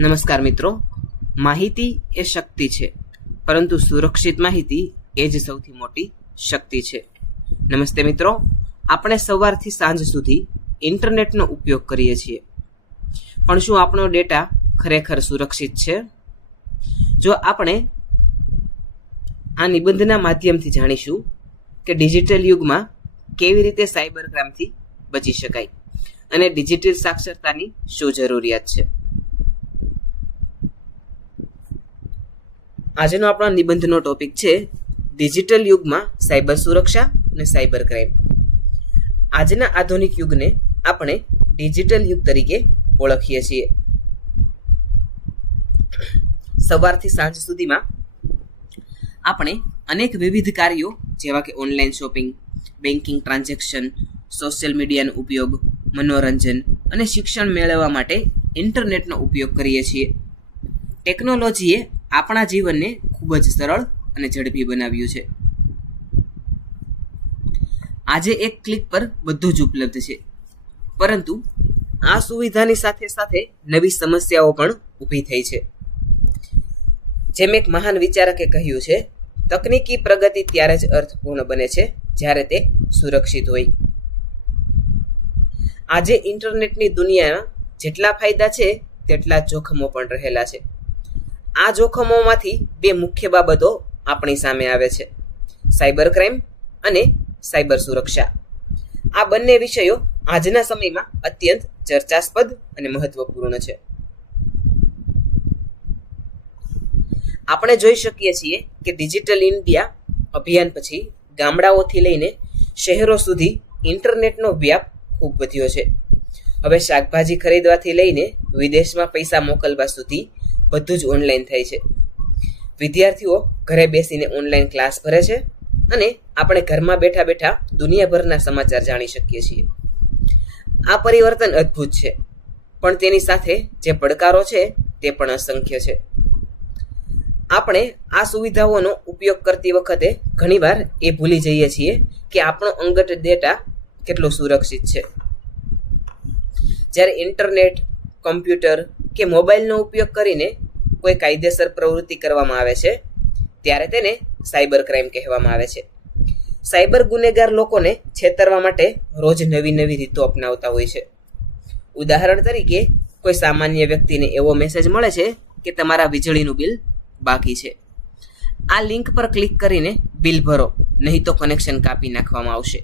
નમસ્કાર મિત્રો, માહિતી એ શક્તિ છે, પરંતુ સુરક્ષિત માહિતી એ જ સૌથી મોટી શક્તિ છે. નમસ્તે મિત્રો, આપણે સવારથી સાંજ સુધી ઇન્ટરનેટનો ઉપયોગ કરીએ છીએ, પણ શું આપણો ડેટા ખરેખર સુરક્ષિત છે? જો આપણે આ નિબંધના માધ્યમથી જાણીશું કે ડિજિટલ યુગમાં કેવી રીતે સાયબર ક્રાઇમથી બચી શકાય અને ડિજિટલ સાક્ષરતાની શું જરૂરિયાત છે. આજનો આપણા નિબંધનો ટોપિક છે ડિજિટલ યુગમાં સાયબર સુરક્ષા અને સાયબર ક્રાઇમ. આજના આધુનિક યુગને આપણે ડિજિટલ યુગ તરીકે ઓળખીએ છીએ. સવારથી સાંજ સુધીમાં આપણે અનેક વિવિધ કાર્યો જેવા કે online shopping, banking transaction, social મીડિયાનો ઉપયોગ, મનોરંજન અને શિક્ષણ મેળવવા માટે ઇન્ટરનેટનો ઉપયોગ કરીએ છીએ. ટેકનોલોજીએ આપણા જીવનને ખૂબ જ સરળ અને ઝડપી બનાવ્યું છે. આજે એક ક્લિક પર બધું જ ઉપલબ્ધ છે, પરંતુ આ સુવિધાની સાથે સાથે નવી સમસ્યાઓ પણ ઊભી થઈ છે. જેમ એક મહાન વિચારકે કહ્યું છે, તકનીકી પ્રગતિ ત્યારે જ અર્થપૂર્ણ બને છે જ્યારે તે સુરક્ષિત હોય. આજે ઇન્ટરનેટની દુનિયાના જેટલા ફાયદા છે તેટલા જોખમો પણ રહેલા છે. આ જોખમોમાંથી બે મુખ્ય બાબતો આપણી સામે આવે છે: સાયબર ક્રાઇમ અને સાયબર સુરક્ષા. આ બંને વિષયો આજના સમયમાં અત્યંત ચર્ચાસ્પદ અને મહત્વપૂર્ણ છે. આપણે જોઈ શકીએ છીએ કે ડિજિટલ ઇન્ડિયા અભિયાન પછી ગામડાઓથી લઈને શહેરો સુધી ઇન્ટરનેટનો વ્યાપ ખૂબ વધ્યો છે. હવે શાકભાજી ખરીદવાથી લઈને વિદેશમાં પૈસા મોકલવા સુધી બધું જ ઓનલાઈન થાય છે. વિદ્યાર્થીઓ ઘરે બેસીને ઓનલાઈન ક્લાસ ભરે છે અને આપણે ઘરમાં બેઠા બેઠા દુનિયાભરના સમાચાર જાણી શકીએ છીએ. આ પરિવર્તન અદ્ભુત છે, પણ તેની સાથે જે પડકારો છે તે પણ અસંખ્ય છે. આપણે આ સુવિધાઓનો ઉપયોગ કરતી વખતે ઘણીવાર એ ભૂલી જઈએ છીએ કે આપણો અંગત ડેટા કેટલો સુરક્ષિત છે. જ્યારે ઇન્ટરનેટ, કમ્પ્યુટર કે મોબાઈલનો ઉપયોગ કરીને કોઈ કાયદેસર પ્રવૃત્તિ કરવામાં આવે છે ત્યારે તેને સાયબર ક્રાઇમ કહેવામાં આવે છે. સાયબર ગુનેગાર લોકોને છેતરવા માટે રોજ નવી નવી રીતો અપનાવતા હોય છે. ઉદાહરણ તરીકે, કોઈ સામાન્ય વ્યક્તિને એવો મેસેજ મળે છે કે તમારા વીજળીનું બિલ બાકી છે. આ લિંક પર ક્લિક કરીને બિલ ભરો, નહીં તો કનેક્શન કાપી નાખવામાં આવશે.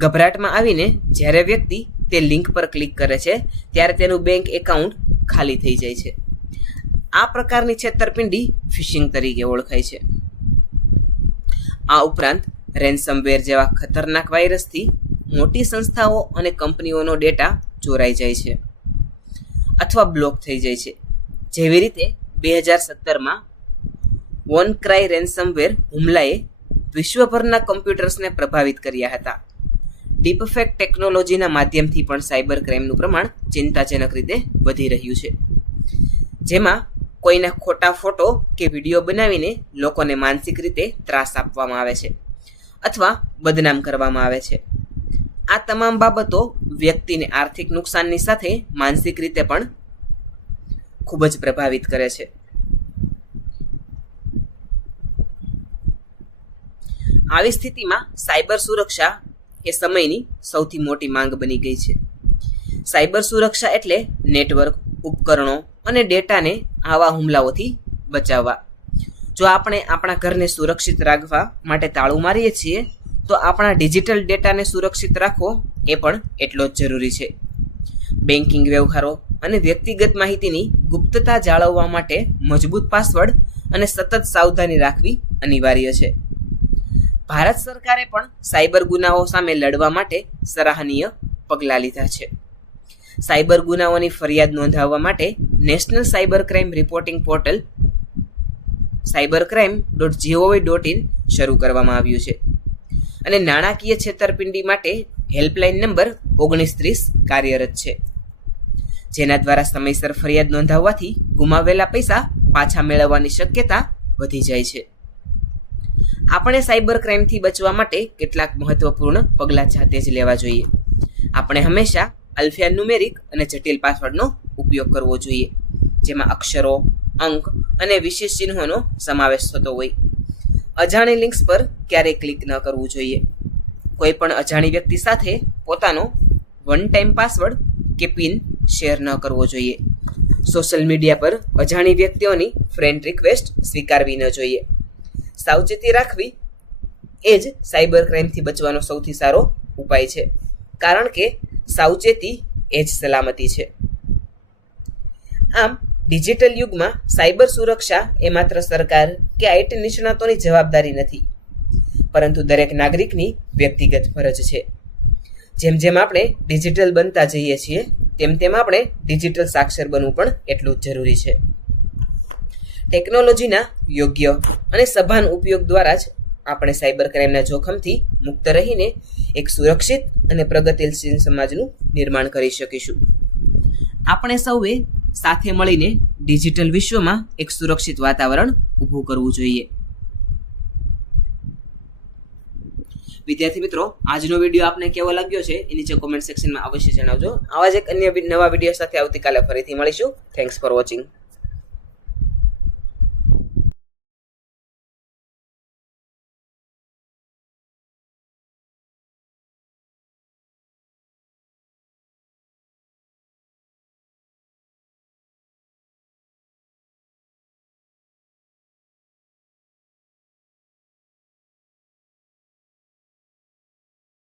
ગભરાટમાં આવીને જ્યારે વ્યક્તિ તે લિંક પર ક્લિક કરે છે ત્યારે તેનું બેંક એકાઉન્ટ ખાલી થઈ જાય છે. આ પ્રકારની છેતરપિંડી ફિશિંગ તરીકે ઓળખાય છે. આ ઉપરાંત રેન્સમવેર જેવા ખતરનાક વાયરસથી મોટી સંસ્થાઓ અને કંપનીઓનો ડેટા ચોરાઈ જાય છે અથવા બ્લોક થઈ જાય છે. જેવી રીતે 2017માં વોનક્રાય રેન્સમવેર હુમલાએ વિશ્વભરના કમ્પ્યુટર્સને પ્રભાવિત કર્યા હતા. ડીપફેક ટેકનોલોજીના માધ્યમથી પણ સાયબર ક્રાઇમનું પ્રમાણ ચિંતાજનક રીતે વધી રહ્યું છે, જેમાં કોઈના ખોટા ફોટો કે વિડીયો બનાવીને લોકોને માનસિક રીતે ત્રાસ આપવામાં આવે છે અથવા બદનામ કરવામાં આવે છે. આ તમામ બાબતો વ્યક્તિને આર્થિક નુકસાનની સાથે માનસિક રીતે પણ ખૂબ જ પ્રભાવિત કરે છે. આવી સ્થિતિમાં સાયબર સુરક્ષા એ સમયની સૌથી મોટી માંગ બની ગઈ છે. સાયબર સુરક્ષા એટલે નેટવર્ક, ઉપકરણો અને ડેટાને આવા હુમલાઓથી બચાવવા. જો આપણે આપણા ઘરને સુરક્ષિત રાખવા માટે તાળું મારીએ છીએ, તો આપણા ડિજિટલ ડેટાને સુરક્ષિત રાખવો એ પણ એટલો જ જરૂરી છે. બેન્કિંગ વ્યવહારો અને વ્યક્તિગત માહિતીની ગુપ્તતા જાળવવા માટે મજબૂત પાસવર્ડ અને સતત સાવધાની રાખવી અનિવાર્ય છે. ભારત સરકારે પણ સાયબર ગુનાઓ સામે લડવા માટે સરાહનીય પગલાં લીધા છે. સાયબર ગુનાઓની ફરિયાદ નોંધાવવા માટે national cyber crime reporting portal cybercrime.gov.in શરૂ કરવામાં આવ્યું છે અને નાણાકીય છેતરપિંડી માટે હેલ્પલાઇન નંબર 1930 કાર્યરત છે, જેના દ્વારા સમયસર ફરિયાદ નોંધાવવાથી ગુમાવેલા પૈસા પાછા મેળવવાની શક્યતા વધી જાય છે. આપણે સાયબર ક્રાઇમથી બચવા માટે કેટલાક મહત્વપૂર્ણ પગલાં જાતે જ લેવા જોઈએ. આપણે હંમેશા અલ્ફાન્યુમેરિક અને જટિલ પાસવર્ડનો ઉપયોગ કરવો જોઈએ. જેમાં અક્ષરો, અંક અને વિશેષ ચિહ્નોનો સમાવેશ થતો હોય. અજાણી લિંક્સ પર ક્યારેય ક્લિક ન કરવું જોઈએ. કોઈ પણ અજાણી વ્યક્તિ સાથે પોતાનો વન ટાઈમ પાસવર્ડ કે પિન શેર ન કરવો જોઈએ. સોશિયલ મીડિયા પર અજાણી વ્યક્તિઓની ફ્રેન્ડ રિક્વેસ્ટ સ્વીકારવી ન જોઈએ. સાવચેતી રાખવી એ જ સાયબર ક્રાઇમથી બચવાનો સૌથી સારો ઉપાય છે, કારણ કે સાવચેતી એ જ સલામતી છે. આમ ડિજિટલ યુગમાં સાયબર સુરક્ષા એ માત્ર સરકાર કે આઈટી નિષ્ણાતોની જવાબદારી નથી, પરંતુ દરેક નાગરિકની વ્યક્તિગત ફરજ છે. જેમ જેમ આપણે ડિજિટલ બનતા જઈએ છીએ તેમ તેમ આપણે ડિજિટલ સાક્ષર બનવું પણ એટલું જ જરૂરી છે. ટેકનોલોજીના યોગ્ય અને સભાન ઉપયોગ દ્વારા જ આપણે સાયબર ક્રાઇમના જોખમથી મુક્ત રહીને એક સુરક્ષિત અને પ્રગતિશીલ સમાજનું નિર્માણ કરી શકીશું. આપણે સૌએ સાથે મળીને ડિજિટલ વિશ્વમાં એક સુરક્ષિત વાતાવરણ ઊભું કરવું જોઈએ. વિદ્યાર્થી મિત્રો, આજનો વિડીયો આપને કેવો લાગ્યો છે એ નીચે કોમેન્ટ સેક્શનમાં અવશ્ય જણાવજો. આવા જ એક અન્ય નવા વિડીયો સાથે આવતીકાલે ફરીથી મળીશું. Thanks for watching.